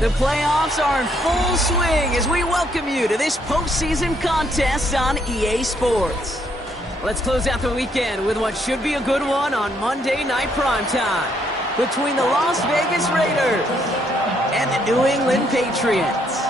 The playoffs are in full swing as we welcome you to this postseason contest on EA Sports. Let's close out the weekend with what should be a good one on Monday Night Primetime between the Las Vegas Raiders and the New England Patriots.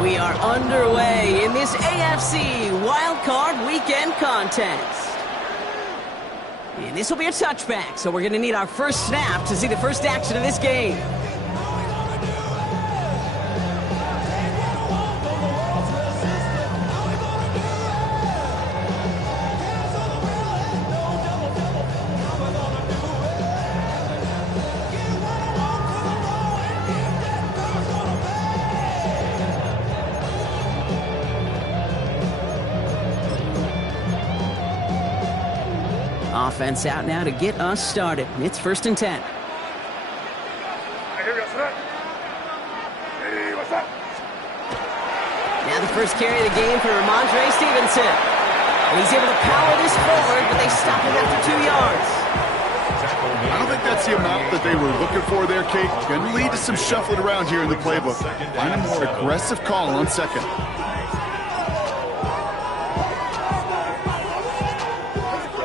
We are underway in this AFC Wildcard Weekend contest. And this will be a touchback, so we're going to need our first snap to see the first action of this game. Offense out now to get us started. It's 1st and 10. Now the first carry of the game for Ramondre Stevenson. And he's able to power this forward, but they stop him after 2 yards. I don't think that's the amount that they were looking for there, Kate. Going to lead to some shuffling around here in the playbook. Find a more aggressive call on second.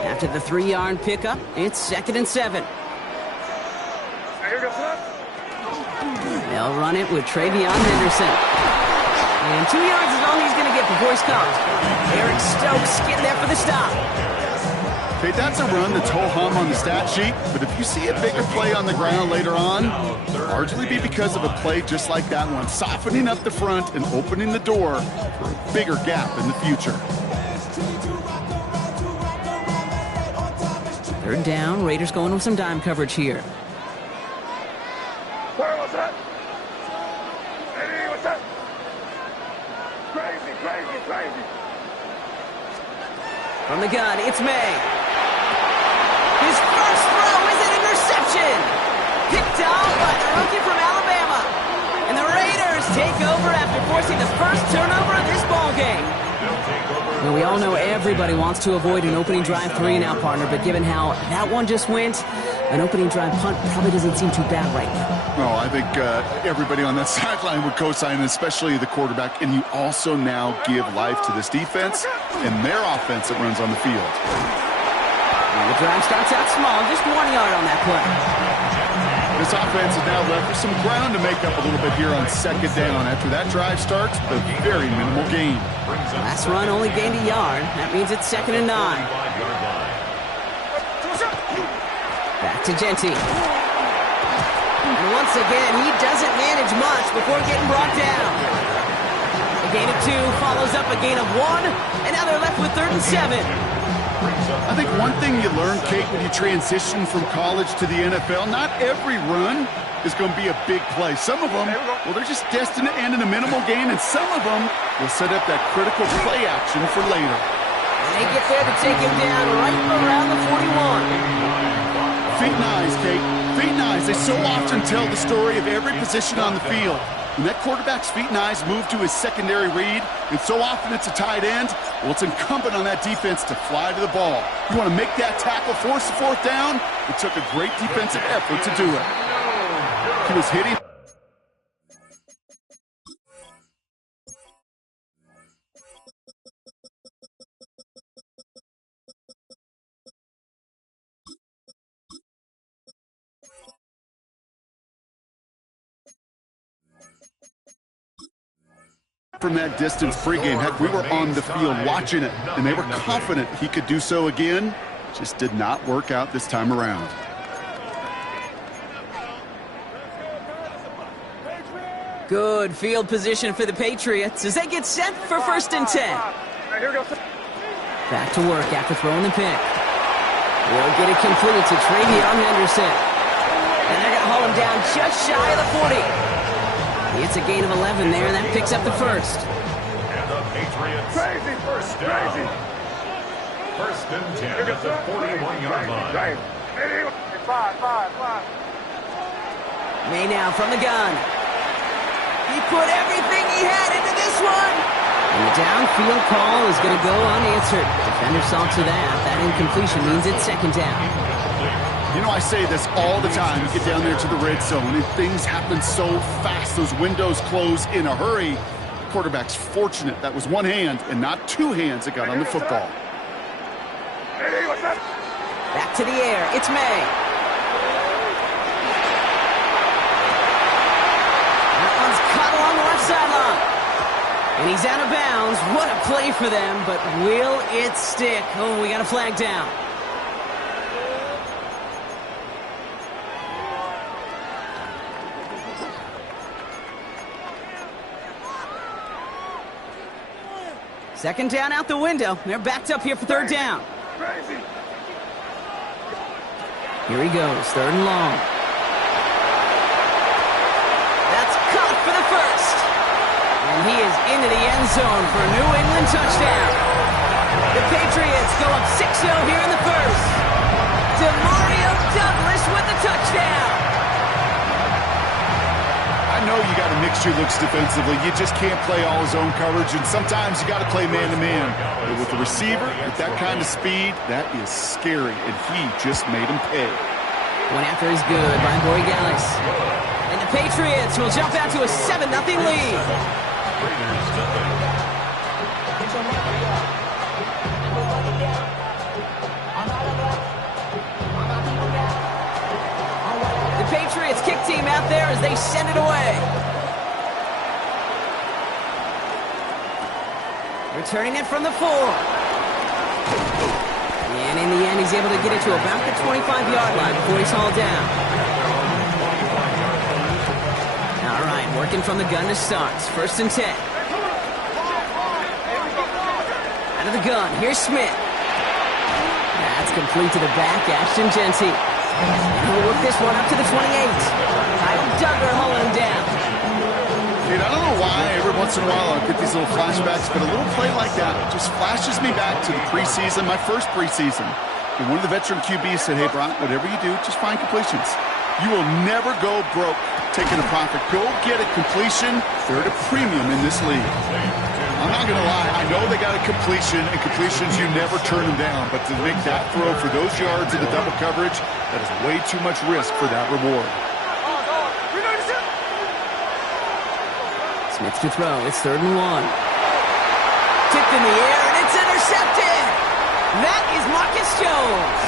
After the 3-yard pickup, it's 2nd and 7. They'll run it with Travion Henderson. And 2 yards is all he's going to get before he's caught. Eric Stokes getting there for the stop. Okay, that's a run that's ho-hum on the stat sheet, but if you see a bigger play on the ground later on, it'll largely be because of a play just like that one, softening up the front and opening the door for a bigger gap in the future. 3rd down, Raiders going with some dime coverage here. What's that? Hey, what's that? Crazy. From the gun, it's May. His first throw is an interception. Picked off by the rookie from Alabama. And the Raiders take over after forcing the first turnover of this ballgame. Now, we all know everybody wants to avoid an opening drive 3-and-out, partner, but given how that one just went, an opening drive punt probably doesn't seem too bad right now. No, I think everybody on that sideline would co-sign, especially the quarterback, and you also now give life to this defense and their offense that runs on the field. Now the drive starts out small, just 1 yard on that play. This offense is now left with some ground to make up a little bit here on 2nd down. After that drive starts, a very minimal gain. Last run only gained a yard. That means it's 2nd and 9. Back to Genty. And once again, he doesn't manage much before getting brought down. A gain of 2 follows up a gain of 1, and now they're left with 3rd and 7. I think one thing you learn, Kate, when you transition from college to the NFL, not every run is going to be a big play. Some of them, well, they're just destined to end in a minimal gain, and some of them will set up that critical play action for later. And they get there to take him down right around the 41. Feet and eyes, Kate. Feet and eyes. They so often tell the story of every position on the field. When that quarterback's feet and eyes move to his secondary read, and so often it's a tight end, well, it's incumbent on that defense to fly to the ball. You want to make that tackle, force the 4th down? It took a great defensive effort to do it. He was hitting. From that distance pregame. Heck, we were on the field watching it, and they were confident he could do so again. Just did not work out this time around. Good field position for the Patriots as they get set for 1st and 10. Back to work after throwing the pick. Will get it complete to Travion Henderson. And they're going to haul him down just shy of the 40. It's a gain of 11 there, and that picks up the 1st. And the Patriots first down. 1st and 10 at the 41-yard line. May now from the gun. He put everything he had into this one. And the downfield call is going to go unanswered. Defender saw to that. That incompletion means it's second down. You know, I say this all the time. You get down there to the red zone, and things happen so fast. Those windows close in a hurry. The quarterback's fortunate that was one hand and not two hands that got on the football. Back to the air. It's May. That one's caught along the left sideline. And he's out of bounds. What a play for them, but will it stick? Oh, we got a flag down. Second down out the window. They're backed up here for third down. Here he goes, third and long. That's caught for the first. And he is into the end zone for a New England touchdown. The Patriots go up 6-0 here in the first. Demario Douglas with the touchdown. I know you got to mix your looks defensively. You just can't play all his own coverage, and sometimes you got to play man-to-man. But with the receiver, with that kind of speed, that is scary, and he just made him pay. One after is good by Borregales. And the Patriots will jump out to a 7-0 lead. The Patriots kick team out there as they send it away. Returning it from the 4. And in the end, he's able to get it to about the 25-yard line before he's hauled down. All right, working from the gun to start. First and 10. Out of the gun, here's Smith. That's complete to the back, Ashton Jeanty. And he'll work this one up to the 28. Kyle Duggar hauling him down. Dude, I don't know why every once in a while I'll get these little flashbacks, but a little play like that just flashes me back to the preseason, my first preseason. And one of the veteran QBs said, hey, Brock, whatever you do, just find completions. You will never go broke taking a profit. Go get a completion. They're at a premium in this league. I'm not going to lie. I know they got a completion, and completions, you never turn them down. But to make that throw for those yards in the double coverage, that is way too much risk for that reward. Smith to throw. It's 3rd and 1. Tipped in the air, and it's intercepted. That is Marcus Jones.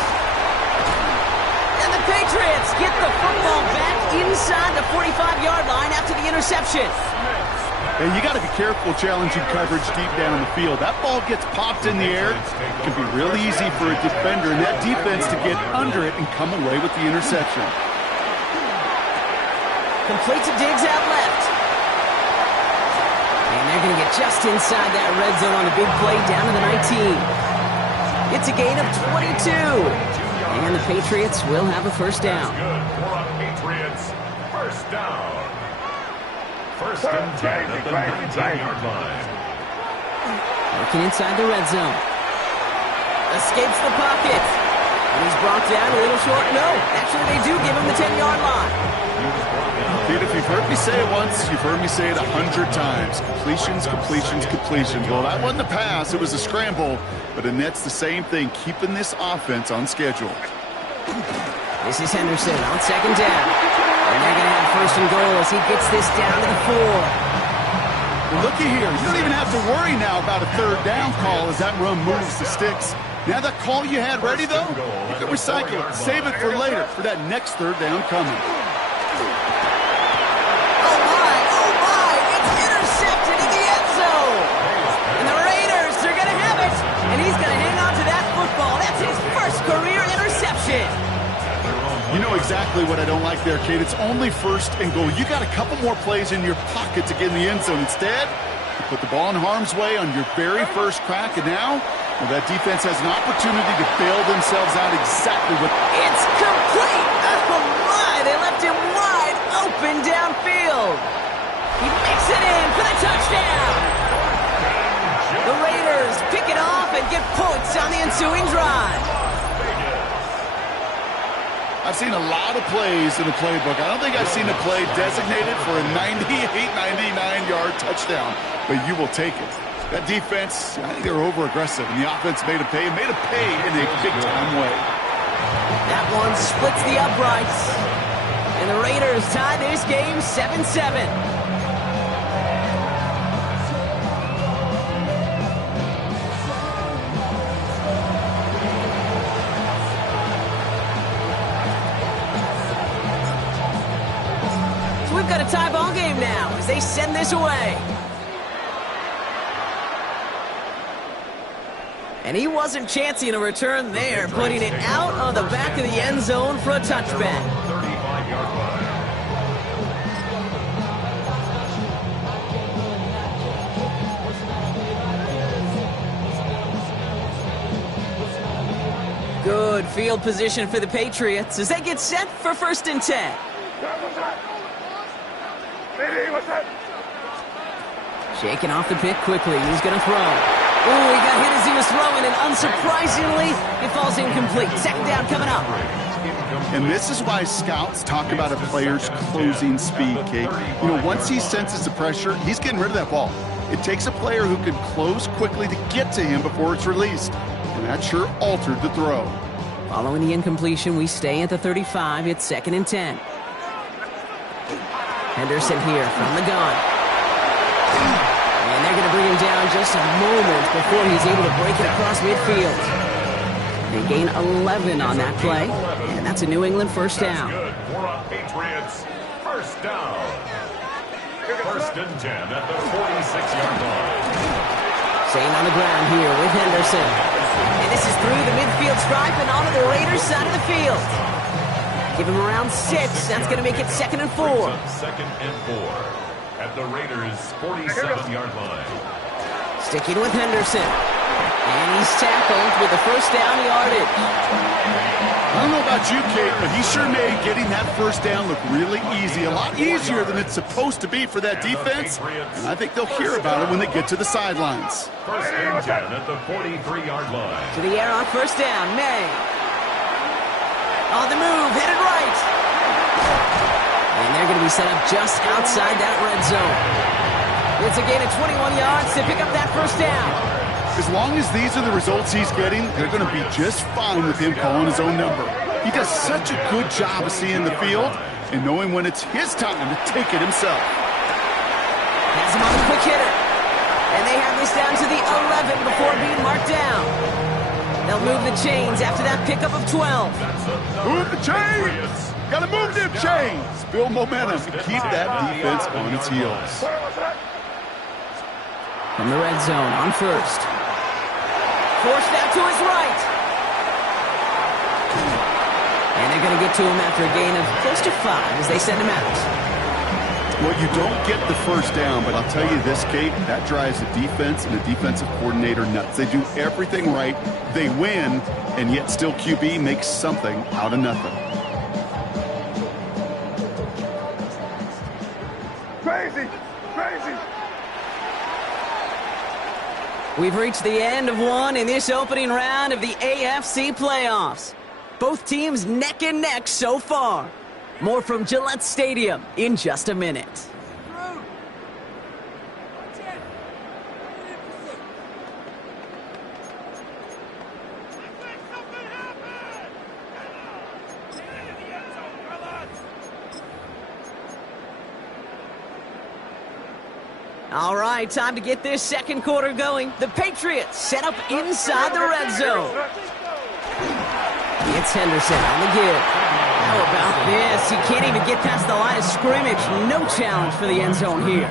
And the Patriots get the football back inside the 45-yard line after the interception. And you got to be careful challenging coverage deep down the field. That ball gets popped in the air. It can be real easy for a defender and that defense to get under it and come away with the interception. Complete to Diggs out left. And they're going to get just inside that red zone on a big play down to the 19. It's a gain of 22. And the Patriots will have a first down. Good for a Patriots first down. First and 10 at the 19-yard line. Working inside the red zone. Escapes the pocket. And he's brought down a little short. No, actually they do give him the 10-yard line. Dude, if you've heard me say it once, you've heard me say it 100 times. Completions, completions, completions. Well, that wasn't a pass. It was a scramble. But Annette's the same thing, keeping this offense on schedule. This is Henderson on second down. And they're going to have first and goal as he gets this down to the 4. Well, looky here. You don't even have to worry now about a third down call as that run moves the sticks. Now that call you had ready, though, you can recycle it. Save it for later for that next third down coming. It's intercepted in the end zone. And the Raiders, they're going to have it. And he's going to hang on to that football. That's his first career interception. You know exactly what I don't like there, Kate. It's only first and goal. You got a couple more plays in your pocket to get in the end zone. Instead, you put the ball in harm's way on your very first crack, and now, well, that defense has an opportunity to bail themselves out exactly what... It's complete! Oh, my! They left him wide open downfield. He makes it in for the touchdown. The Raiders pick it off and get points on the ensuing drive. I've seen a lot of plays in the playbook. I don't think I've seen a play designated for a 98, 99-yard touchdown, but you will take it. That defense, I think they were over-aggressive, and the offense made a pay in a big-time way. That one splits the uprights. And the Raiders tie this game 7-7. So we've got a tie ball game now as they send this away. And he wasn't chancing a return there, putting it out on the back of the end zone for a touchback. 35-yard line. Good field position for the Patriots as they get set for 1st and 10. Shaking off the pick quickly. He's going to throw. Ooh, he got hit as he was throwing, and unsurprisingly, it falls incomplete. 2nd down coming up. And this is why scouts talk about a player's closing speed, Kate. You know, once he senses the pressure, he's getting rid of that ball. It takes a player who can close quickly to get to him before it's released. And that sure altered the throw. Following the incompletion, we stay at the 35. It's 2nd and 10. Henderson here from the gun. And they're going to bring him down just a moment before he's able to break it across midfield. They gain 11 on that play, and that's a New England 1st down. Good for a Patriots 1st down. 1st and 10 at the 46-yard line. Staying on the ground here with Henderson. And this is through the midfield stripe and onto the Raiders side of the field. Give him around 6. That's going to make it 2nd and 4. 2nd and 4. At the Raiders' 47-yard line. Sticking with Henderson. And he's tackled with the 1st down yardage. I don't know about you, Kate, but he sure made getting that 1st down look really easy. A lot easier than it's supposed to be for that defense. And I think they'll hear about it when they get to the sidelines. 1st and 10 at the 43-yard line. To the air on 1st down. May. On the move. Headed right. And they're going to be set up just outside that red zone. It's a gain of 21 yards to pick up that 1st down. As long as these are the results he's getting, they're going to be just fine with him calling his own number. He does such a good job of seeing the field and knowing when it's his time to take it himself. Has him on the quick hitter. And they have this down to the 11 before being marked down. They'll move the chains after that pickup of 12. Move the chains! Gotta move them chains! Build momentum and keep that defense on its heels. From the red zone on 1st. Forced out to his right. And they're going to get to him after a gain of close to 5 as they send him out. Well, you don't get the 1st down, but I'll tell you this, Kate, that drives the defense and the defensive coordinator nuts. They do everything right, they win, and yet still QB makes something out of nothing. Crazy! Crazy! We've reached the end of one in this opening round of the AFC playoffs. Both teams neck and neck so far. More from Gillette Stadium in just a minute. All right, time to get this 2nd quarter going. The Patriots set up inside the red zone. It's Henderson on the give. How about this? He can't even get past the line of scrimmage. No challenge for the end zone here.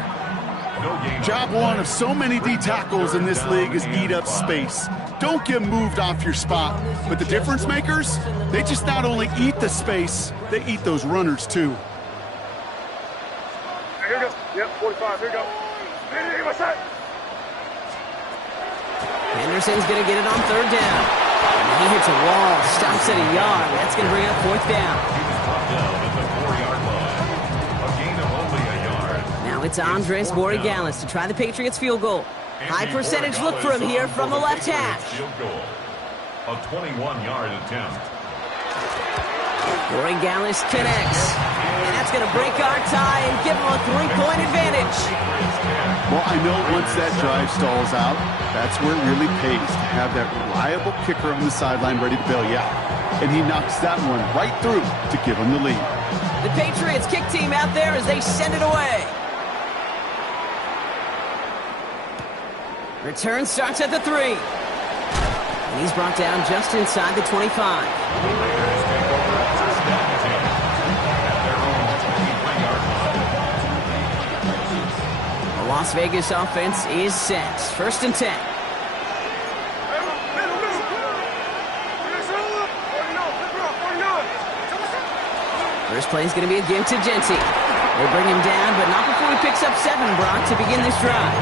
Job one of so many D tackles in this league is eat up space. Don't get moved off your spot. But the difference makers, they just not only eat the space, they eat those runners too. Here we go. Yep, 45. Here we go. What's that? Henderson's going to get it on 3rd down. And he hits a wall, stops at a yard. That's going to bring up 4th down. Down at the 4-yard line. A gain of only a yard. Now it's Andres Borregales to try the Patriots field goal. High percentage look for him here from the left hash. Field goal. A 21-yard attempt. Corey Gallis connects. And that's going to break our tie and give him a 3-point advantage. Well, I know once that drive stalls out, that's where it really pays to have that reliable kicker on the sideline ready to bail you out. And he knocks that one right through to give him the lead. The Patriots kick team out there as they send it away. Return starts at the 3. And he's brought down just inside the 25. The Las Vegas offense is set. 1st and 10. First play is going to be a give to Genty. They bring him down, but not before he picks up 7, Brock, to begin this drive.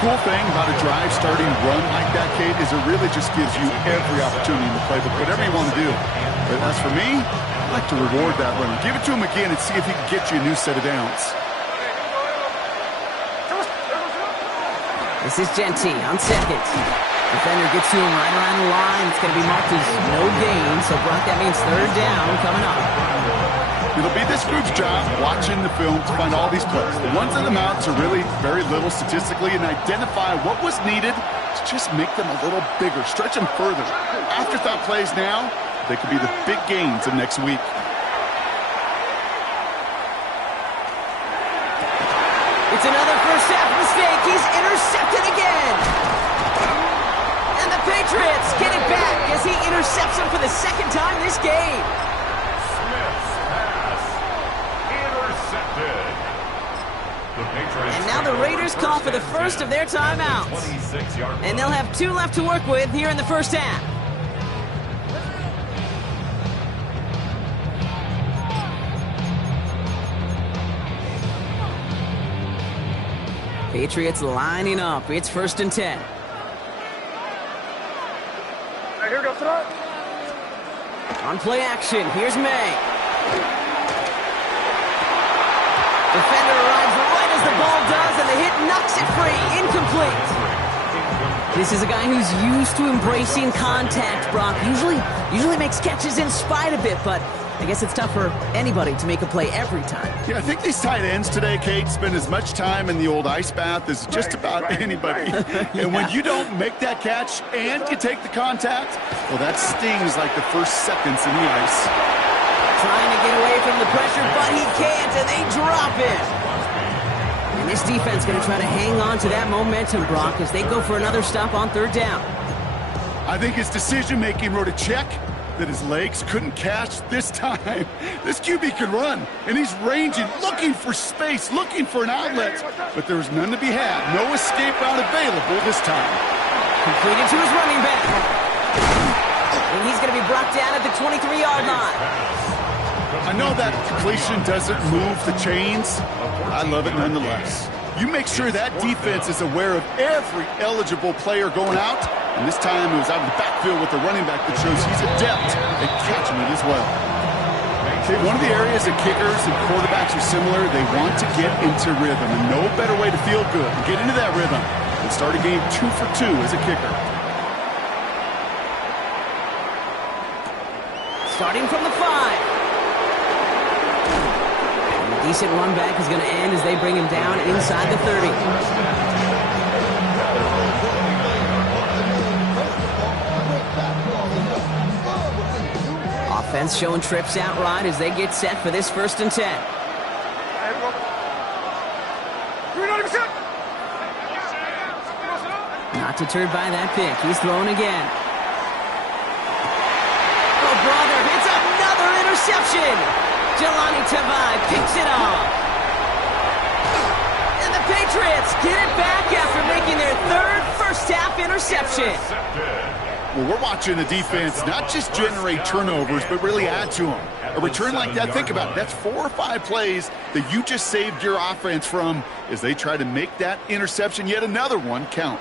Cool thing about a drive starting run like that, Kate, is it really just gives you every opportunity in the playbook, whatever you want to do. But as for me, I like to reward that runner. Give it to him again and see if he can get you a new set of downs. This is Genty on 2nd. Defender gets to him right around the line. It's going to be marked as no gain, so Brock, that means 3rd down coming up. It'll be this group's job watching the film to find all these plays. The ones that amount to really very little statistically and identify what was needed to just make them a little bigger, stretch them further. Afterthought plays now, they could be the big gains of next week. It's another first half mistake. He's intercepted again. And the Patriots get it back as he intercepts him for the 2nd time this game. And now the Raiders call for the first of their timeouts. And they'll have 2 left to work with here in the first half. Patriots lining up. It's 1st and 10. Here we go, tonight. On play action, here's May. Defender arrives right as the ball does, and the hit knocks it free. Incomplete. This is a guy who's used to embracing contact, Brock. Usually makes catches in spite of it, but I guess it's tough for anybody to make a play every time. Yeah, I think these tight ends today, Kate, spend as much time in the old ice bath as just about anybody. And when you don't make that catch and you take the contact, well, that stings like the first seconds in the ice. Trying to get away from the pressure, but he can't, and they drop it. And this defense going to try to hang on to that momentum, Brock, as they go for another stop on 3rd down. I think his decision-making wrote a check that his legs couldn't catch this time. This QB can run, and he's ranging, looking for space, looking for an outlet. But there was none to be had. No escape route available this time. Completed to his running back. And he's going to be brought down at the 23-yard line. I know that completion doesn't move the chains. I love it nonetheless. You make sure that defense is aware of every eligible player going out. And this time it was out of the backfield with the running back that shows he's adept at catching it as well. Okay, one of the areas that kickers and quarterbacks are similar, they want to get into rhythm. And no better way to feel good and get into that rhythm than start a game 2 for 2 as a kicker. Starting from the 5. A decent run back is going to end as they bring him down inside the 30. Offense showing trips outright as they get set for this 1st and 10. Not deterred by that pick. He's throwing again. Oh, brother, it's another interception. Jelani Tavai picks it off. And the Patriots get it back after making their 3rd first-half interception. Well, we're watching the defense not just generate turnovers, but really add to them. A return like that, think about it. That's 4 or 5 plays that you just saved your offense from as they try to make that interception, yet another one, count.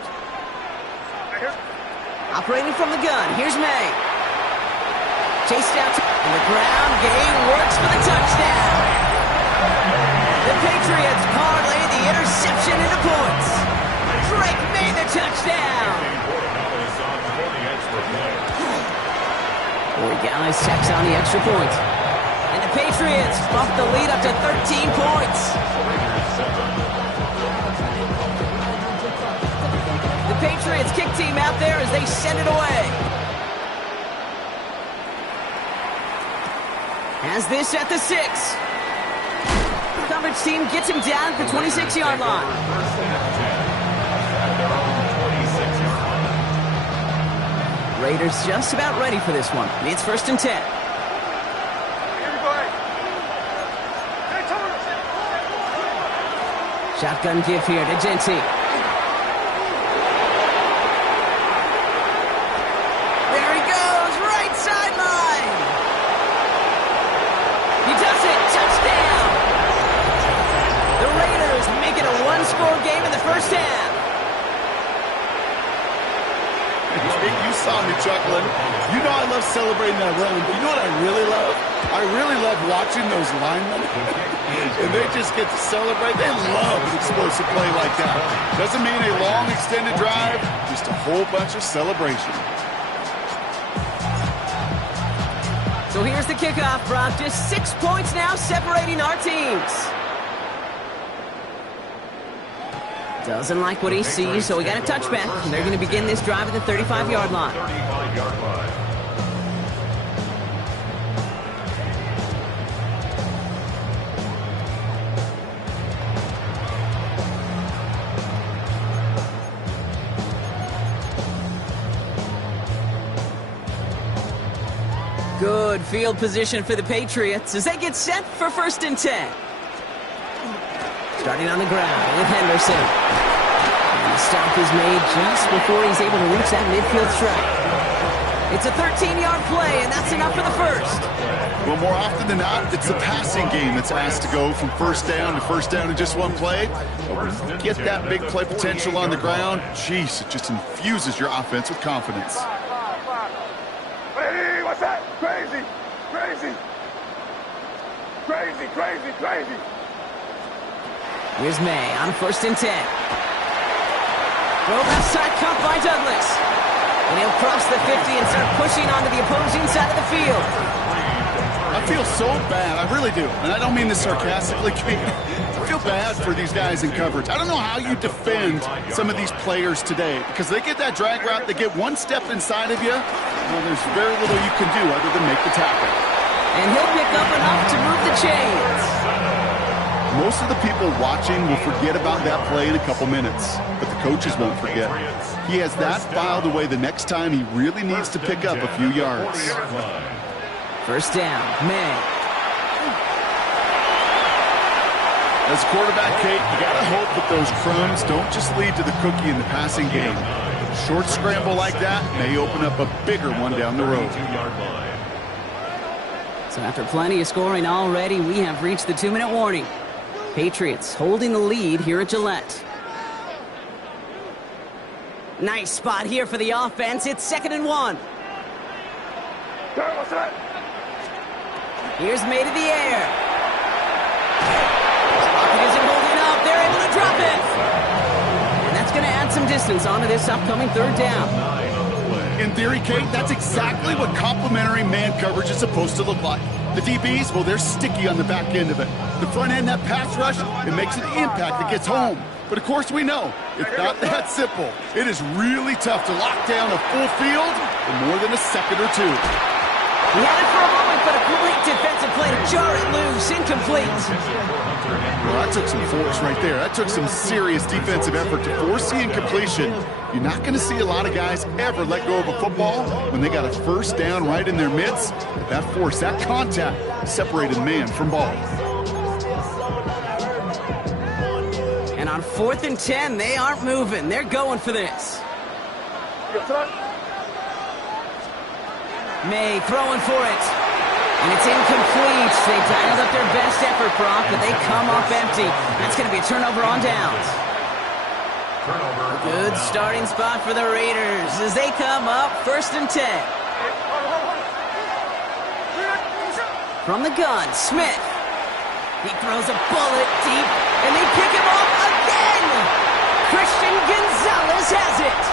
Operating from the gun, here's May. Chased out to the ground game, works for the touchdown. The Patriots parlay the interception into points. Drake made the touchdown. Guys tacks on the extra point. And the Patriots bump the lead up to 13 points. The Patriots kick team out there as they send it away. Has this at the 6. Coverage team gets him down at the 26-yard line. Raiders just about ready for this one. It's 1st and 10. Shotgun give here to Gentry. There he goes, right sideline. He does it, touchdown. The Raiders make it a one-score game in the first half. You saw me chuckling. You know I love celebrating that run. You know what I really love? I really love watching those linemen. And they just get to celebrate. They love an explosive play like that. Doesn't mean a long extended drive, just a whole bunch of celebration. So here's the kickoff, Brock. Just 6 points now separating our teams. Doesn't like what he sees, so we got a touchback. And they're going to begin this drive at the 35-yard line. 35-yard line. Good field position for the Patriots as they get set for 1st and 10. Starting on the ground with Henderson. And the stop is made just before he's able to reach that midfield strike. It's a 13-yard play, and that's enough for the first. Well, more often than not, it's the passing game that's asked to go from first down in just one play. But when you get that big play potential on the ground, geez, it just infuses your offense with confidence. Hey, what's that? Crazy, crazy, crazy, crazy, crazy. Here's May on 1st and 10. Throw left side cut by Douglas. And he'll cross the 50 and start pushing onto the opposing side of the field. I feel so bad. I really do. And I don't mean this sarcastically. I feel bad for these guys in coverage. I don't know how you defend some of these players today because they get that drag route, they get one step inside of you, well, there's very little you can do other than make the tackle. And he'll pick up enough to move the chains. Most of the people watching will forget about that play in a couple minutes, but the coaches won't forget. He has that filed away the next time he really needs to pick up a few yards. 1st down, May. As a quarterback, Kate, you gotta hope that those crumbs don't just lead to the cookie in the passing game. A short scramble like that may open up a bigger one down the road. So after plenty of scoring already, we have reached the 2-minute warning. Patriots holding the lead here at Gillette. Nice spot here for the offense. It's 2nd and 1. What's that? Here's May to the air. Pocket isn't holding up. They're able to drop it. And that's going to add some distance onto this upcoming 3rd down. In theory, Kate, that's exactly what complementary man coverage is supposed to look like. The DBs, well, they're sticky on the back end of it. The front end, that pass rush, it makes an impact that gets home. But of course we know, it's not that simple. It is really tough to lock down a full field for more than a second or two. He had it for a moment, but a great defensive play to jar it loose. Incomplete. Well, that took some force right there. That took some serious defensive effort to force the incompletion. You're not going to see a lot of guys ever let go of a football when they got a 1st down right in their midst. That force, that contact, separated man from ball. And on 4th and 10, they aren't moving. They're going for this. May throwing for it. And it's incomplete. They dialed up their best effort, Brock, but they come up empty. That's going to be a turnover on downs. Good starting spot for the Raiders as they come up 1st and 10. From the gun, Smith. He throws a bullet deep, and they pick him off again. Christian Gonzalez has it.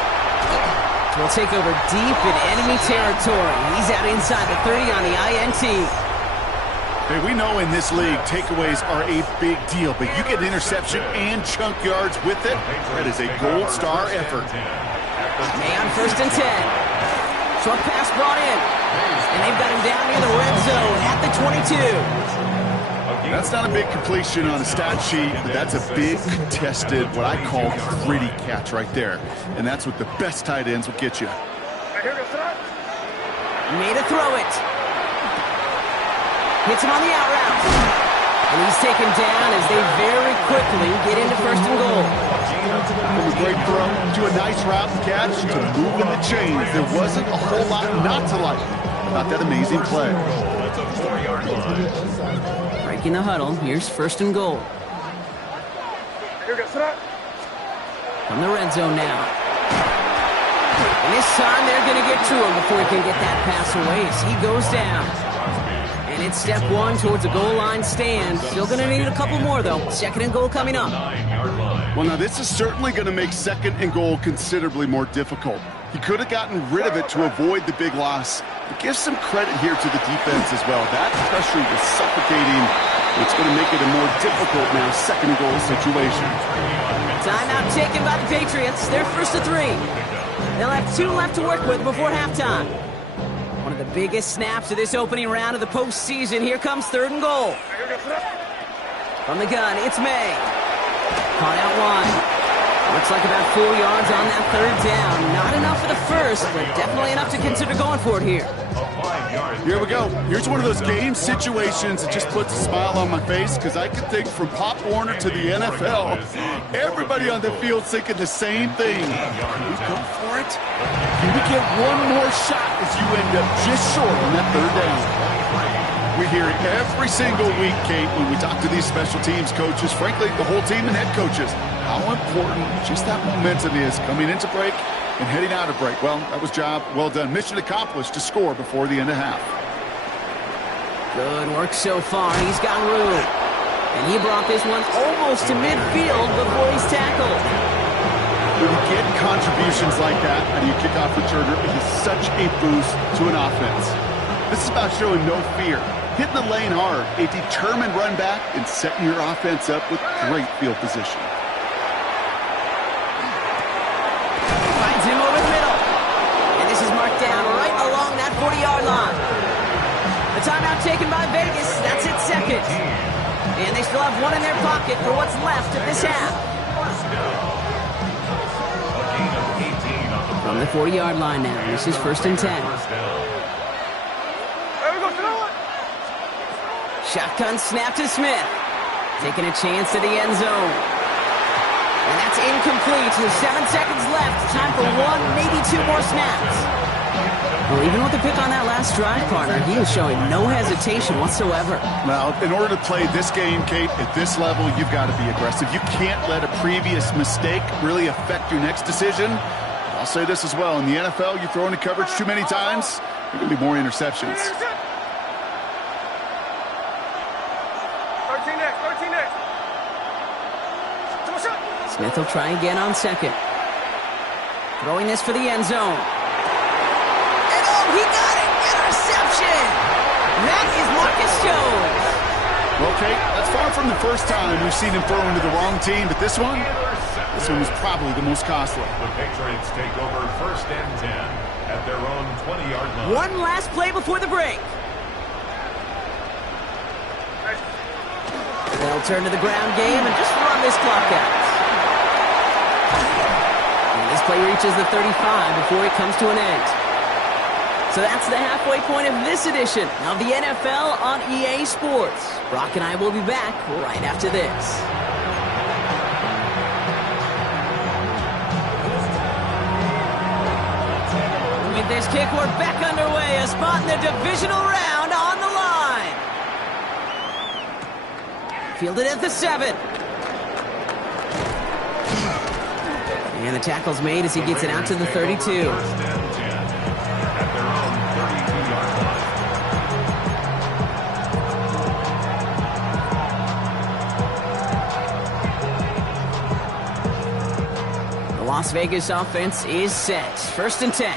will take over deep in enemy territory. He's out inside the 30 on the INT. Hey, we know in this league, takeaways are a big deal, but you get interception and chunk yards with it. That is a gold star effort. May on 1st and 10. Short pass brought in. And they've got him down near the red zone at the 22. That's not a big completion on a stat sheet, but that's a big contested, what I call gritty catch right there. And that's what the best tight ends will get you. Made a throw it. Hits him on the out route. And he's taken down as they very quickly get into 1st and goal. From a great throw to a nice route catch to moving the chains. There wasn't a whole lot not to like about that amazing play. Breaking the huddle. Here's 1st and goal. From the red zone now. And this time they're going to get to him before he can get that pass away as he goes down. And it's step 1 towards a goal line stand. Still going to need a couple more, though. 2nd and goal coming up. Well, now this is certainly going to make 2nd and goal considerably more difficult. He could have gotten rid of it to avoid the big loss. But give some credit here to the defense as well. That pressure was suffocating. It's going to make it a more difficult now 2nd and goal situation. Timeout taken by the Patriots. They're 1st to 3. They'll have 2 left to work with before halftime. One of the biggest snaps of this opening round of the postseason. Here comes 3rd and goal. From the gun, it's May. Caught out wide. Looks like about 4 yards on that 3rd down. Not enough for the first, but definitely enough to consider going for it here. Here we go. Here's one of those game situations that just puts a smile on my face because I can think from Pop Warner to the NFL. Everybody on the field thinking the same thing. Can we go for it? Can we get one more shot as you end up just short on that 3rd down? We hear it every single week, Kate, when we talk to these special teams coaches, frankly, the whole team and head coaches, how important just that momentum is coming into break and heading out of break. Well, that was job well done. Mission accomplished to score before the end of half. Good work so far. He's got room. And he brought this one almost to midfield before he's tackled. When you get contributions like that out of your kickoff returner, it is such a boost to an offense. This is about showing no fear, hitting the lane hard, a determined run back, and setting your offense up with great field position. Finds him over the middle. And this is marked down right along that 40-yard line. The timeout taken by Vegas. That's its 2nd. And they still have 1 in their pocket for what's left of this half. From the 40-yard line now, this is 1st and 10. Shotgun snap to Smith. Taking a chance to the end zone. And that's incomplete with 7 seconds left. Time for 1, maybe 2 more snaps. Well, even with the pick on that last drive, partner, he was showing no hesitation whatsoever. Well, in order to play this game, Kate, at this level, you've got to be aggressive. You can't let a previous mistake really affect your next decision. I'll say this as well. In the NFL, you throw into coverage too many times, there are going to be more interceptions. 13 next. Smith will try again on 2nd. Throwing this for the end zone. And oh, he got it! Interception! That is Marcus Jones. Well, Kate, that's far from the first time we've seen him throw into the wrong team, but this one was probably the most costly. The Patriots take over 1st and 10 at their own 20-yard line. One last play before the break. They'll turn to the ground game and just run this clock out. And this play reaches the 35 before it comes to an end. So that's the halfway point of this edition of the NFL on EA Sports. Brock and I will be back right after this. With this kick, we're back underway. A spot in the divisional round on the line. Fielded at the 7. And the tackle's made as he gets it out to the 32. Las Vegas offense is set. 1st and 10.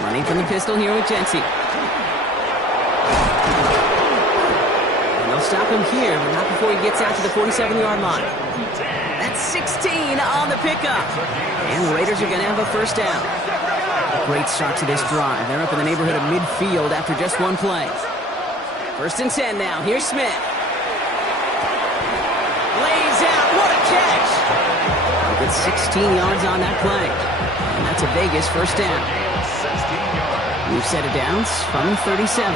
Running from the pistol here with Genty. And they'll stop him here, but not before he gets out to the 47-yard line. That's 16 on the pickup. And the Raiders are going to have a 1st down. A great start to this drive. They're up in the neighborhood of midfield after just one play. 1st and 10 now. Here's Smith. Lays out. What a catch. A good 16 yards on that play. And that's a Vegas 1st down. We've set it downs from 37.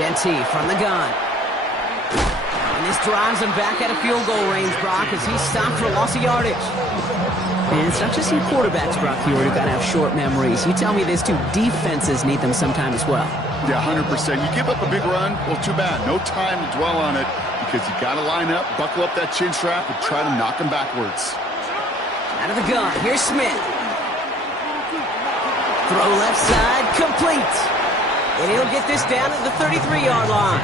Genty from the gun. And this drives him back at a field goal range, Brock, as he's stopped for a loss of yardage. And it's not just your quarterbacks, Brock, here who've got to have short memories. You tell me this too, defenses need them sometime as well. Yeah, 100%. You give up a big run, well, too bad. No time to dwell on it because you got to line up, buckle up that chin strap, and try to knock them backwards. Out of the gun, here's Smith. Throw left side, complete. And he'll get this down at the 33-yard line.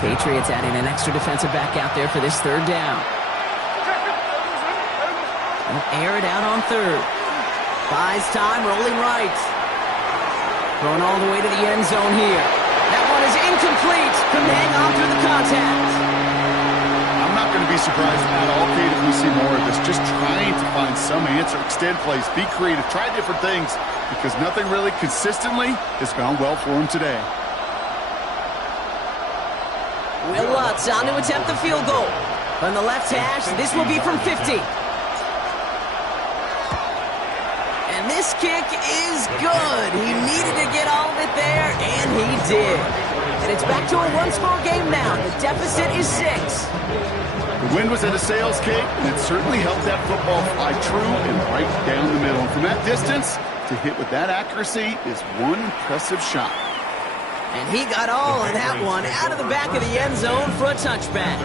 Patriots adding an extra defensive back out there for this 3rd down. They'll air it out on 3rd. Buys time, rolling right. Going all the way to the end zone here. That one is incomplete. Couldn't hang on through the contact. I'm not going to be surprised at all, Kate, if we see more of this. Just trying to find some answer, extend plays, be creative, try different things, because nothing really consistently has gone well for him today. Will Lutz on to attempt the field goal. From the left hash, this will be from 50. And this kick is good. He needed to get all of it there, and he did. And it's back to a one-score game now. The deficit is 6. The wind was at a sails, Kate, and it certainly helped that football fly true and right down the middle. And from that distance, to hit with that accuracy is one impressive shot. And he got all of that one out of the back of the end zone for a touchback.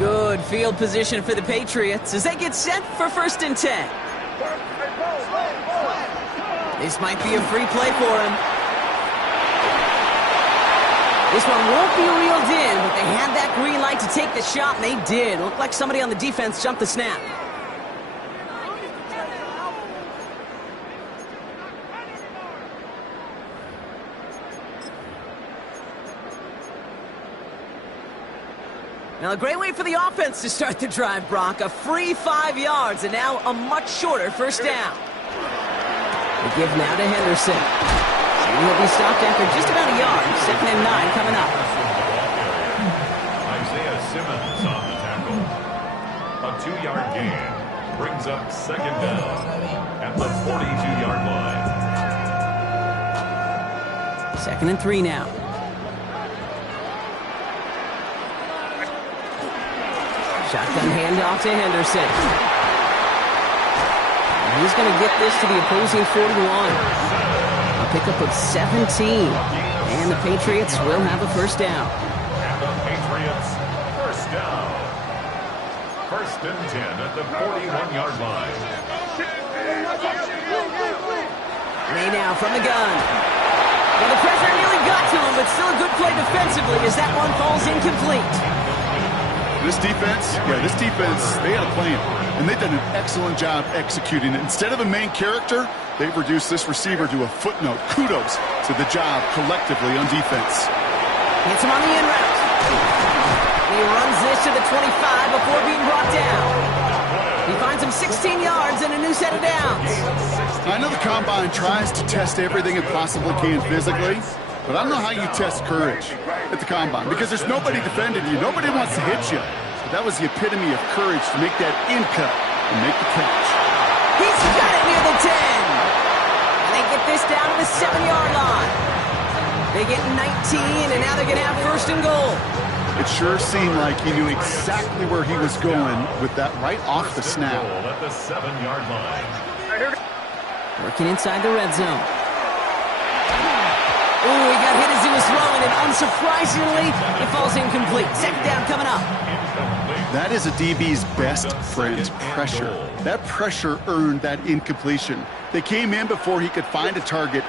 Good field position for the Patriots as they get set for 1st and 10. This might be a free play for him. This one won't be reeled in, but they had that green light to take the shot, and they did. Looked like somebody on the defense jumped the snap. Now, a great way for the offense to start the drive, Brock. A free 5 yards, and now a much shorter 1st down. They give now to Henderson. And he'll be stopped after just about a yard. 2nd and 9 coming up. Isaiah Simmons on the tackle. A 2-yard gain brings up 2nd down at the 42-yard line. 2nd and 3 now. Shotgun handoff to Henderson. And he's going to get this to the opposing 41. A pickup of 17. And the Patriots will have a 1st down. And the Patriots 1st down. 1st and 10 at the 41-yard line. May now from the gun. Well, the pressure nearly got to him, but still a good play defensively as that one falls incomplete. This defense, they had a plan, and they've done an excellent job executing it. Instead of a main character, they've reduced this receiver to a footnote. Kudos to the job collectively on defense. Hits him on the in route. He runs this to the 25 before being brought down. He finds him 16 yards and a new set of downs. I know the Combine tries to test everything it possibly can physically, but I don't know how you test courage at the Combine because there's nobody defending you. Nobody wants to hit you. But that was the epitome of courage to make that in cut and make the catch. He's got it near the 10. And they get this down to the 7-yard line. They get 19, and now they're going to have 1st and goal. It sure seemed like he knew exactly where he was going with that right off the snap. At the 7-yard line. Working inside the red zone. Ooh, he got hit as he was throwing, and unsurprisingly, it falls incomplete. 2nd down coming up. Incomplete. That is a DB's best friend, pressure. That pressure earned that incompletion. They came in before he could find a target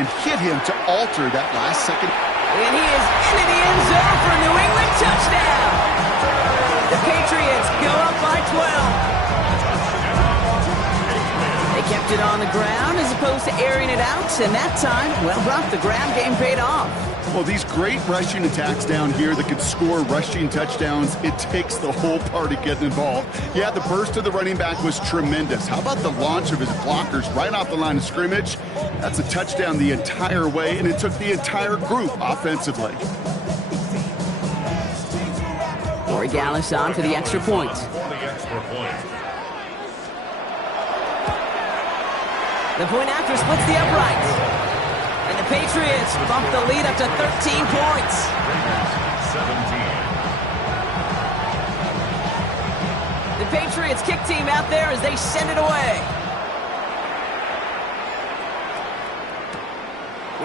and hit him to alter that last second. And he is into the end zone for a New England touchdown. The Patriots go up by 12. They kept it on the ground as opposed to airing it out, and that time, well, Brock, the ground game paid off. Well, these great rushing attacks down here that can score rushing touchdowns, it takes the whole party getting involved. Yeah, the burst of the running back was tremendous. How about the launch of his blockers right off the line of scrimmage? That's a touchdown the entire way, and it took the entire group offensively. Corey Gallis on for the extra point. The point after splits the uprights. And the Patriots bump the lead up to 13 points. 17. The Patriots kick team out there as they send it away.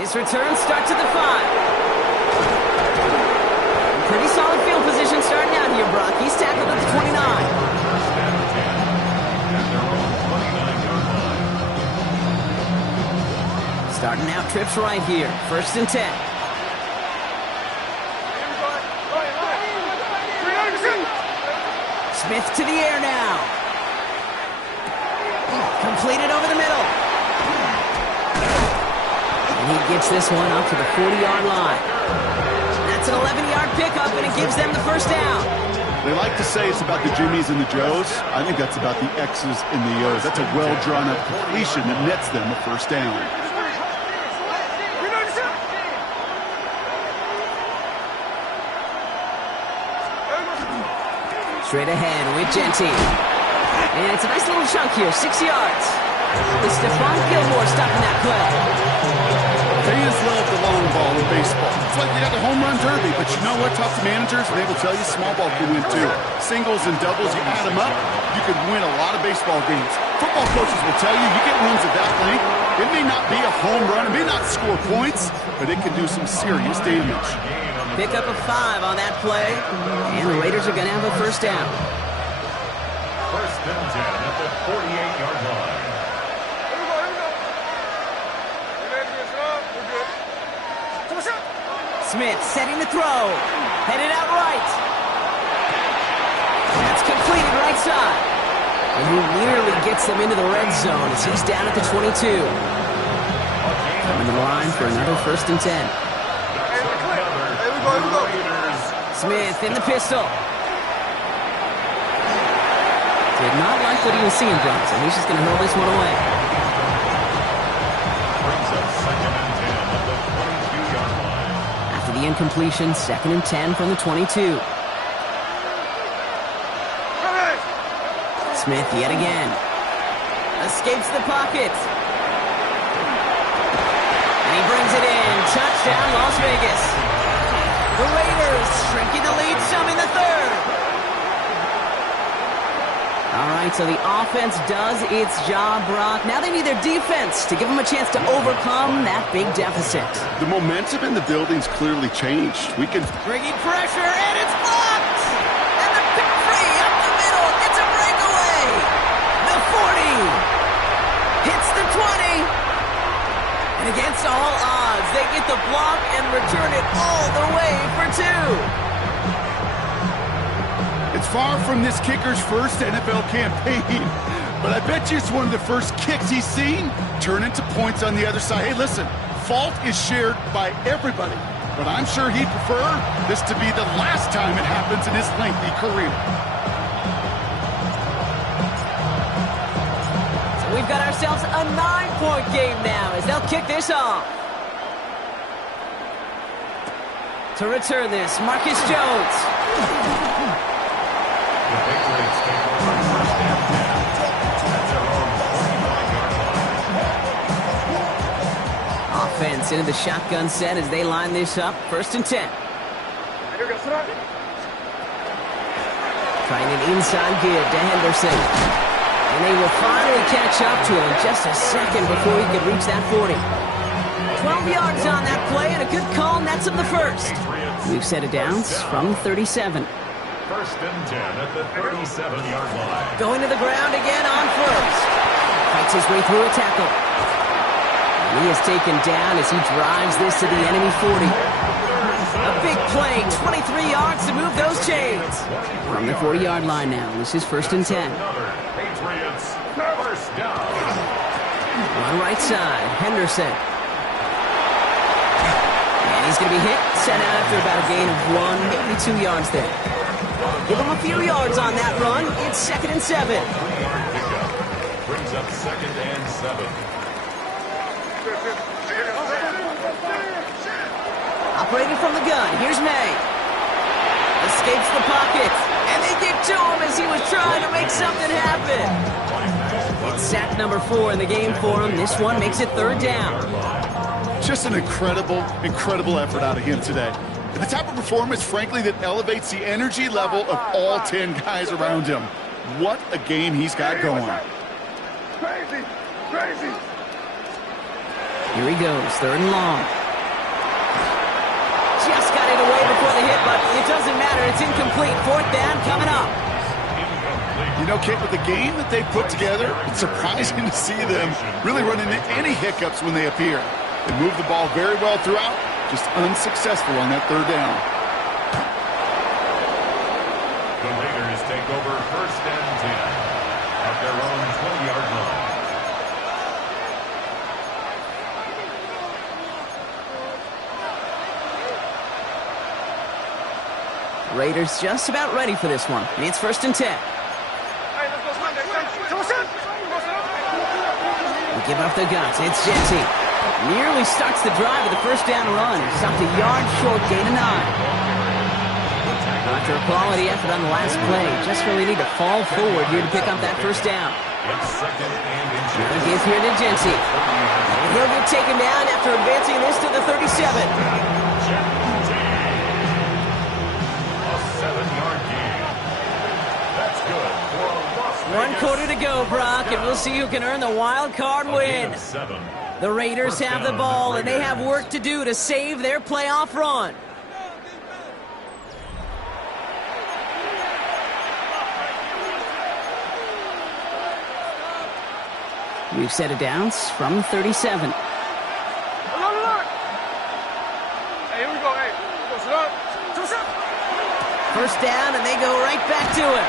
This return starts at the 5. Pretty solid field position starting out here, Brock. He's tackled at the 29. Starting out trips right here. 1st and 10. Smith to the air now. Completed over the middle. And he gets this one up to the 40-yard line. That's an 11-yard pickup, and it gives them the first down. They like to say it's about the Jimmies and the Joes. I think that's about the X's and the O's. That's a well-drawn-up completion that nets them a first down. Straight ahead with Genty. And it's a nice little chunk here, 6 yards. With Stephon Gilmore stopping that play. Fans love the long ball in baseball. It's like they got the home run derby, but you know what? Talk to managers, and they will tell you small ball can win too. Singles and doubles, you add them up, you can win a lot of baseball games. Football coaches will tell you, you get runs of that length, it may not be a home run, it may not score points, but it can do some serious damage. Pick up a 5 on that play, and the Raiders are going to have a first down. 1st and 10 at the 48-yard line. Smith setting the throw. Headed out right. That's completed right side. And he nearly gets them into the red zone as he's down at the 22. Coming to the line for another 1st and 10. Smith in the pistol. Did not like what he was seeing, Brock, so he's just going to hurl this one away. Brings up 2nd and 10 at the 22-yard line. After the incompletion, 2nd and 10 from the 22. Smith yet again. Escapes the pocket. And he brings it in. Touchdown, Las Vegas. The Raiders shrinking the lead some in the 3rd. All right, so the offense does its job, Brock. Now they need their defense to give them a chance to overcome that big deficit. The momentum in the building's clearly changed. We can... Bringing pressure, and it's blocked! And the pick free up the middle. It's a breakaway. The 40 hits the 20. And against all odds, they get the block and return it all the way for 2. It's far from this kicker's first NFL campaign, but I bet you it's one of the first kicks he's seen turn into points on the other side. Hey, listen, fault is shared by everybody, but I'm sure he'd prefer this to be the last time it happens in his lengthy career. So we've got ourselves a 9-point game now as they'll kick this off. To return this, Marcus Jones. The Patriots take over 1st and 10 at their own 45-yard line. Offense into the shotgun set as they line this up. 1st and 10. Trying an inside give to Henderson. And they will finally catch up to him just a second before he could reach that 40. 12 yards on that play and a good call nets him the first. We've set it down from 37. first and 10 at the 37-yard line. Going to the ground again on first. Fights his way through a tackle. He is taken down as he drives this to the enemy 40. A big play, 23 yards to move those chains. From the 40-yard line now, this is first and 10. Patriots first down. On right side, Henderson. And he's going to be hit, sent out after about a gain of 1, maybe 2 yards there. Give him a few yards on that run. It's second and 7. 20-yard pickup brings up second and 7. Operating from the gun, here's May. Escapes the pocket, and they get to him as he was trying to make something happen. It's sack number 4 in the game for him. This one makes it third down. Just an incredible effort out of him today. And the type of performance, frankly, that elevates the energy level of all 10 guys around him. What a game he's got going. Crazy! Crazy! Here he goes, third and long. Just got it away before the hit, but it doesn't matter. It's incomplete. Fourth down coming up. You know, Kate, with the game that they put together, it's surprising to see them really run into any hiccups when they appear. They move the ball very well throughout, just unsuccessful on that third down. The Raiders take over first and 10 at their own 20-yard line. Raiders just about ready for this one. And it's first and 10. We give up the guts. It's Jesse. Nearly starts the drive with the first down run. Stopped a yard short, gain of 9. After a quality effort on the last play, just really need to fall forward here to pick up that first down. It's second and inches. He gets here to Jesse. He'll get taken down after advancing this to the 37. A 7-yard gain. That's good for a Las Vegas. 1 quarter to go, Brock, and we'll see who can earn the wild card win. 7. The Raiders have the ball, and they have work to do to save their playoff run. We've set it down from 37. Hey, here we go. Hey, First down, and they go right back to it.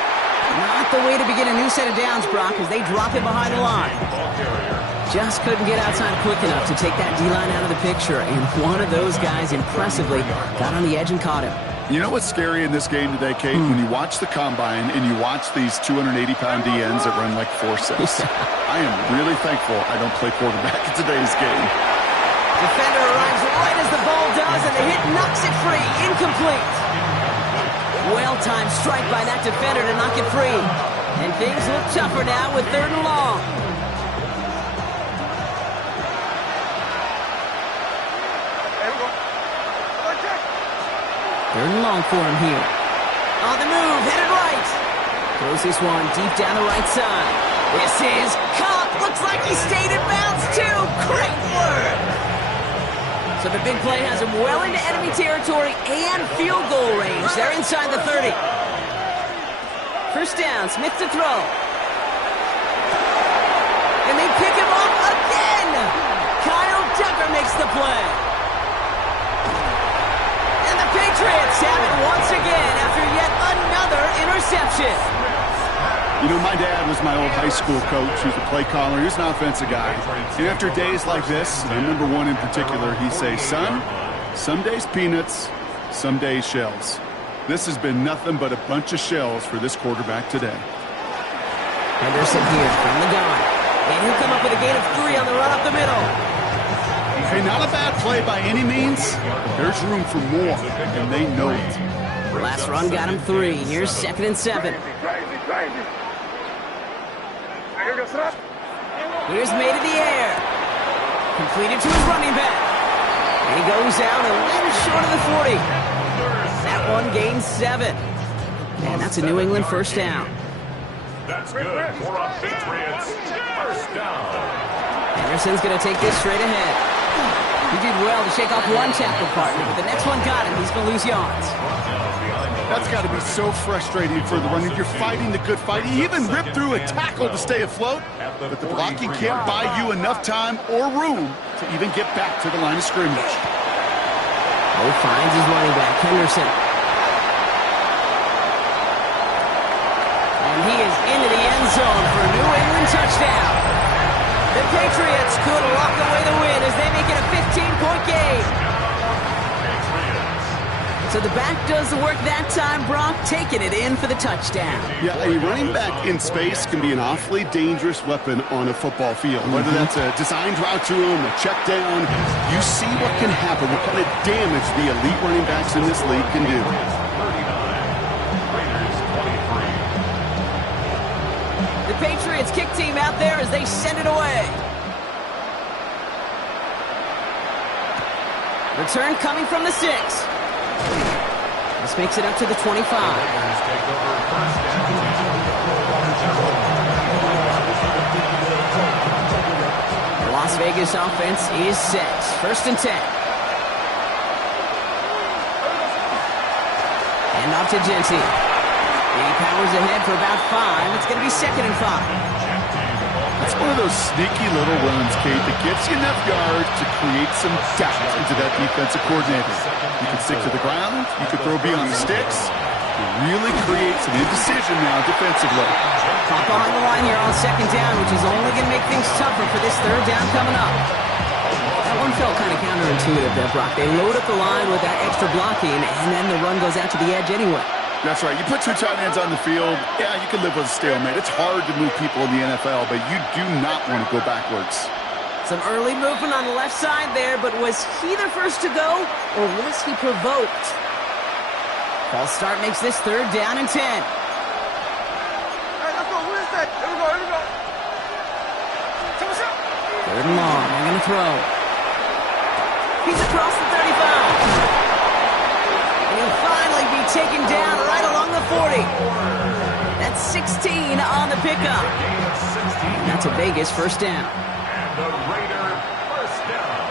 Not the way to begin a new set of downs, Brock, as they drop it behind the line. Ball carrier. Just couldn't get outside quick enough to take that D-line out of the picture, and one of those guys impressively got on the edge and caught him. You know what's scary in this game today, Kate? When you watch the combine and you watch these 280-pound DNs that run like 4.6. I am really thankful I don't play quarterback in today's game. Defender arrives right as the ball does, and the hit knocks it free. Incomplete. Well-timed strike by that defender to knock it free. And things look tougher now with third and long. Third and long for him here. On the move, headed right. Throws this one deep down the right side. This is caught. Looks like he stayed in bounds too. Great work. So the big play has him well into enemy territory and field goal range. They're inside the 30. First down, Smith to throw. And they pick him up again. Kyle Tucker makes the play. And the Patriots have it once again after yet another interception. You know, my dad was my old high school coach. He was a play caller. He was an offensive guy. And after days like this, I remember one in particular, he'd say, son, some days peanuts, some days shells. This has been nothing but a bunch of shells for this quarterback today. Henderson here from the gun. And he'll come up with a gain of 3 on the run up the middle. Hey, not a bad play by any means, but there's room for more, and they know it. Last run got him 3. Here's second and 7. Crazy. Here's made in the air. Completed to his running back. And he goes down a little short of the 40. That one gains 7. And that's a New England first down. That's good for a Patriots first down. Anderson's going to take this straight ahead. He did well to shake off one tackle partner, but the next one got him. He's going to lose yards. Brought down behind the That's got to be so frustrating for the runner. You're fighting the good fight. He even ripped through a tackle to stay afloat, but the blocking can't buy you enough time or room to even get back to the line of scrimmage. He finds his running back, Henderson. And he is into the end zone for a New England touchdown. The Patriots could lock away the win as they make it a 15-point game. So the back does the work that time, Brock, taking it in for the touchdown. Yeah, a running back in space can be an awfully dangerous weapon on a football field. Whether that's a designed route to him, a check down, you see what can happen, what kind of damage the elite running backs in this league can do. The Patriots kick team out there as they send it away. Return coming from the 6. This makes it up to the 25. The Las Vegas offense is set. 1st and 10. And off to Genty. He powers ahead for about 5. It's going to be 2nd and 5. It's one of those sneaky little runs, Kate, that gets you enough yards to create some doubt into that defensive coordinator. You can stick to the ground. You can throw beyond the sticks. It really creates an indecision now defensively. Pop behind the line here on 2nd down, which is only going to make things tougher for this 3rd down coming up. That one felt kind of counterintuitive there, Brock. They load up the line with that extra blocking, and then the run goes out to the edge anyway. That's right. You put 2 tight ends on the field, yeah, you can live with a stalemate. It's hard to move people in the NFL, but you do not want to go backwards. Some early movement on the left side there, but was he the first to go, or was he provoked? False start makes this 3rd down and 10. Hey, let's go. Who is that? Here we go. Here we go. 3rd and long. They're going to throw. He's across the 35. And he'll finally be taken down right along the 40. That's 16 on the pickup. And that's a Vegas 1st down. And the Raider 1st down.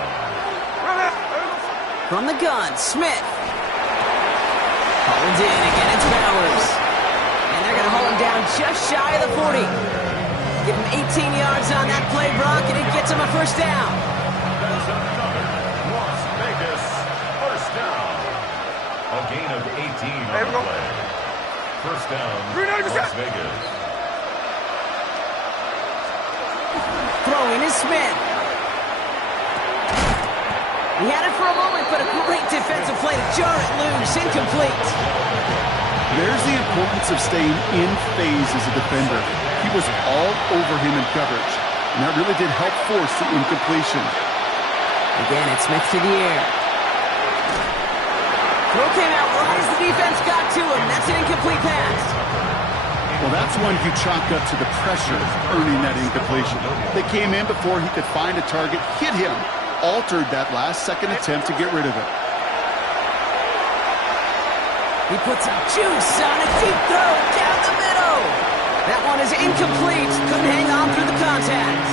From the gun, Smith. Hauled in. Again, it's Bowers. And they're going to haul him down just shy of the 40. Give him 18 yards on that play, Brock, and it gets him a 1st down. That's another Las Vegas 1st down. A gain of 18 on the play. 1st down, Las Vegas. Throwing is Smith. He had it for a moment, but a great defensive play to jar it loose. Incomplete. There's the importance of staying in phase as a defender. He was all over him in coverage, and that really did help force the incompletion. Again, it's Smith to the air. Throw came out right as the defense got to him. That's an incomplete pass. Well, that's one you chalk up to the pressure earning that incompletion. They came in before he could find a target, hit him, altered that last-second attempt to get rid of it. He puts some juice on a deep throw down the middle. That one is incomplete. Couldn't hang on through the contact.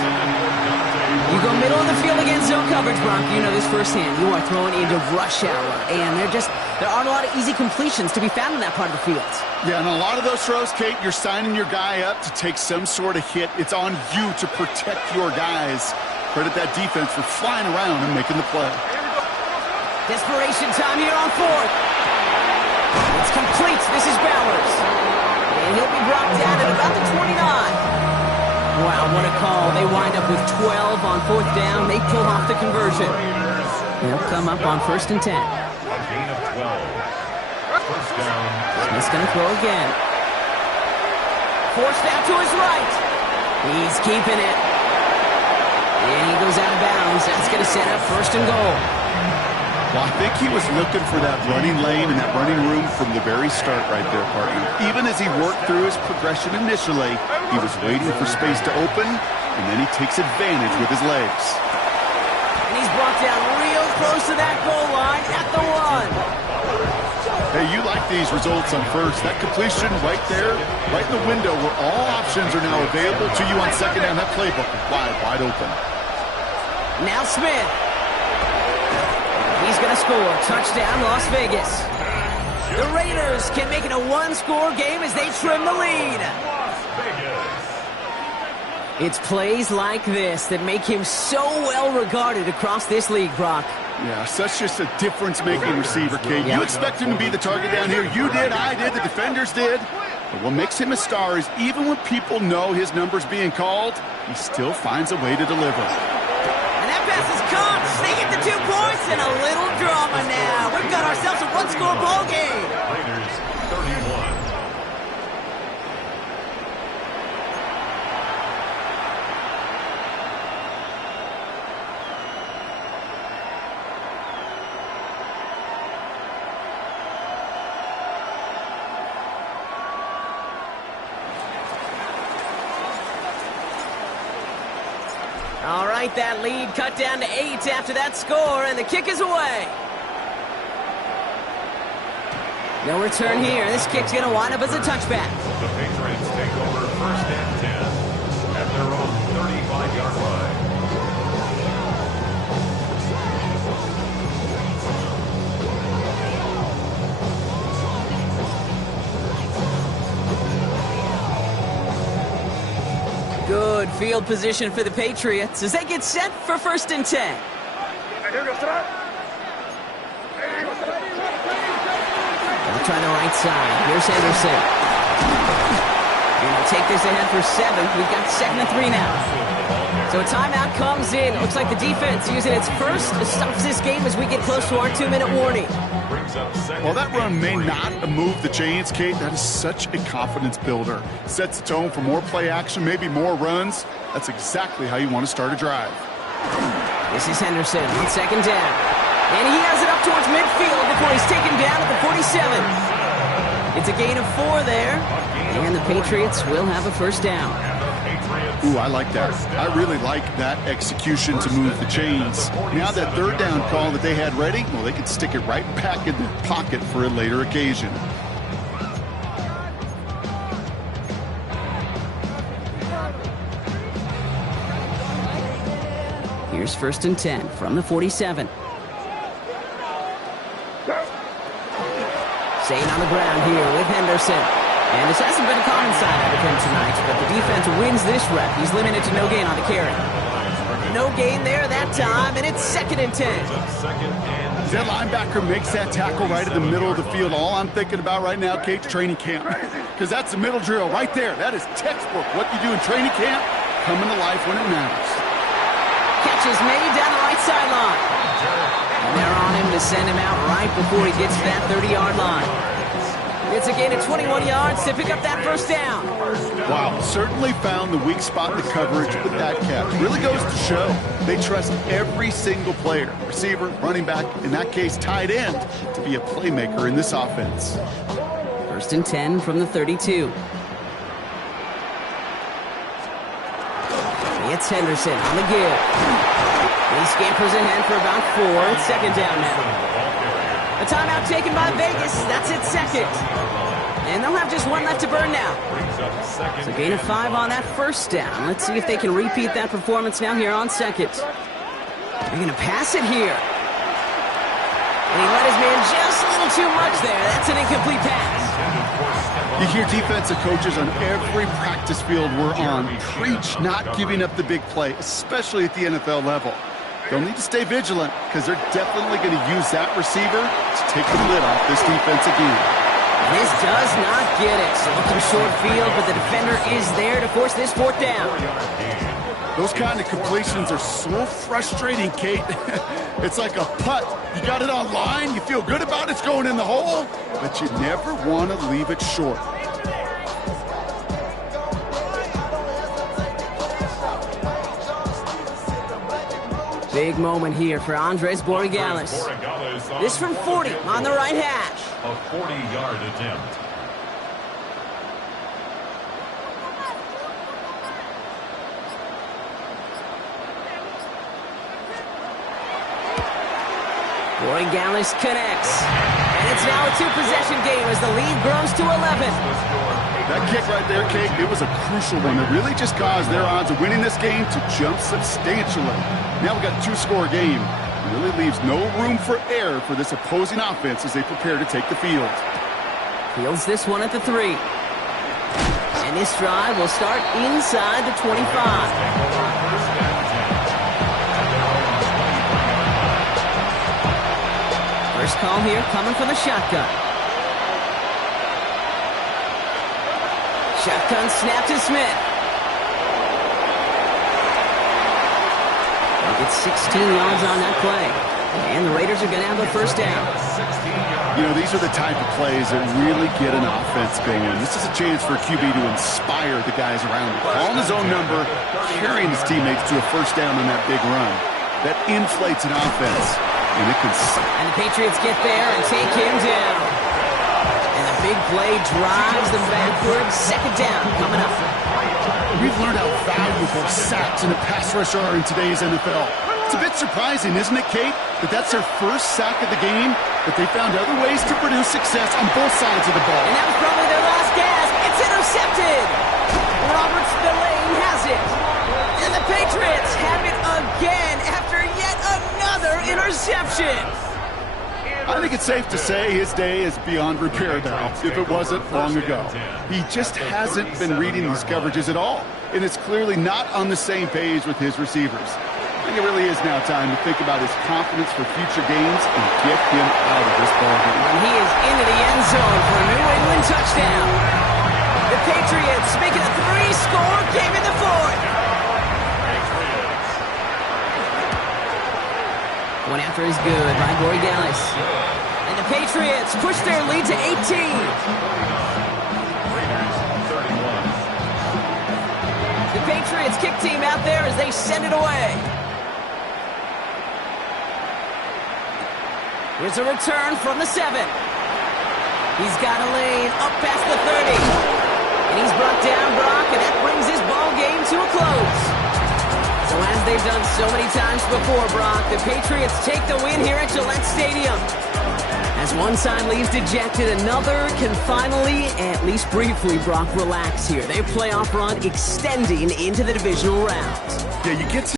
You go middle of the field against zone coverage, Bronk. You know this firsthand. You are throwing into rush hour, and there aren't a lot of easy completions to be found in that part of the field. Yeah, and a lot of those throws, Kate, you're signing your guy up to take some sort of hit. It's on you to protect your guys. Credit that defense for flying around and making the play. Desperation time here on 4th. It's complete. This is Bowers. And he'll be brought down at about the 29. Wow, what a call. They wind up with 12 on 4th down. They pull off the conversion. They'll come up on 1st and 10. A gain of 12. 1st down. Smith's going to throw again. Forced out to his right. He's keeping it. And he goes out of bounds. That's going to set up 1st and goal. Well, I think he was looking for that running lane and that running room from the very start right there, partner. Even as he worked through his progression initially, he was waiting for space to open, and then he takes advantage with his legs. And he's brought down real close to that goal line at the 1. Hey, you like these results on 1st. That completion right there, right in the window where all options are now available to you on 2nd down. That playbook is wide open. Now Smith. He's going to score. Touchdown, Las Vegas. The Raiders can make it a one-score game as they trim the lead. Las Vegas. It's plays like this that make him so well regarded across this league, Brock. Yeah, such just a difference-making receiver, Kate. You expect him to be the target down here. You did, I did, the defenders did. But what makes him a star is even when people know his number's being called, he still finds a way to deliver. And that pass is caught. They get the 2 points and a little drama now. We've got ourselves a one-score ball game. Raiders 31. All right, that lead cut down to 8 after that score, and the kick is away. No return here. This kick's going to wind up as a touchback. The Patriots take over 1st and 10 at their own 35-yard line. Good field position for the Patriots as they get set for 1st and 10. They'll try the right side. Here's Henderson. And they'll take this ahead for 7. We've got 2nd and 3 now. So a timeout comes in. It looks like the defense using its first stops this game as we get close to our 2-minute warning. While that run may not move the chains, Kate, that is such a confidence builder. Sets the tone for more play action, maybe more runs. That's exactly how you want to start a drive. This is Henderson on 2nd down. And he has it up towards midfield before he's taken down at the 47. It's a gain of 4 there. And the Patriots will have a 1st down. Ooh, I like that. I really like that execution to move the chains. Now that 3rd down call that they had ready, well, they could stick it right back in their pocket for a later occasion. Here's 1st and 10 from the 47. Staying on the ground here with Henderson. And this hasn't been a common side out of him tonight, but the defense wins this rep. He's limited to no gain on the carry. No gain there that time, and it's 2nd and 10. That linebacker makes that tackle right in the middle of the field. All I'm thinking about right now, Kate, training camp. Because that's the middle drill right there. That is textbook. What you do in training camp, coming to life when it matters. Catch is made down the right sideline. And they're on him to send him out right before he gets to that 30-yard line. It's a gain of 21 yards to pick up that 1st down. Wow, certainly found the weak spot in the coverage with that catch. Really goes to show they trust every single player, receiver, running back, in that case tight end, to be a playmaker in this offense. 1st and 10 from the 32. It's Henderson on the give. He scampers ahead for about 4. It's 2nd down now. A timeout taken by Vegas. That's its 2nd. And they'll have just 1 left to burn now. So gain of 5 on that 1st down. Let's see if they can repeat that performance now here on 2nd. They're going to pass it here. And he let his man just a little too much there. That's an incomplete pass. You hear defensive coaches on every practice field we're on preach not giving up the big play, especially at the NFL level. They'll need to stay vigilant because they're definitely going to use that receiver to take the lid off this defense again. This does not get it. So looking short field, but the defender is there to force this 4th down. Those kind of completions are so frustrating, Kate. It's like a putt. You got it on line, you feel good about it's going in the hole, but you never want to leave it short. Big moment here for Andres Borregales. This from 40 on the right hash. A 40-yard attempt. Borregales connects. And it's now a 2-possession game as the lead grows to 11. That kick right there, Kate, it was a crucial one that really just caused their odds of winning this game to jump substantially. Now we've got a 2-score game. It really leaves no room for error for this opposing offense as they prepare to take the field. Fields this one at the 3. And this drive will start inside the 25. First call here coming from the shotgun. Shotgun snap to Smith. They'll get 16 yards on that play. And the Raiders are going to have a first down. You know, these are the type of plays that really get an offense going. This is a chance for a QB to inspire the guys around him. Calling his own number, carrying his teammates to a first down on that big run. That inflates an offense. And the Patriots get there and take him down. And the big play drives them backwards. Second down coming up. We've learned how valuable sacks in a pass rush are in today's NFL. It's a bit surprising, isn't it, Kate, that that's their first sack of the game, but they found other ways to produce success on both sides of the ball. And that was probably their last gasp. It's intercepted. Robert Spillane has it. And the Patriots have it again after yet another interception. I think it's safe to say his day is beyond repair now, if it wasn't long ago. He just hasn't been reading these coverages at all, and it's clearly not on the same page with his receivers. I think it really is now time to think about his confidence for future games and get him out of this ballgame. And he is into the end zone for a New England touchdown. The Patriots making a 3-score game in the fourth. One after is good by Corey Dallas. And the Patriots push their lead to 18. The Patriots kick team out there as they send it away. Here's a return from the 7. He's got a lane up past the 30. And he's brought down Brock, and that brings his ball game to a close. So as they've done so many times before, Brock, the Patriots take the win here at Gillette Stadium. As one side leaves dejected, another can finally, at least briefly, Brock, relax here. Their playoff run extending into the divisional round. Yeah, you get to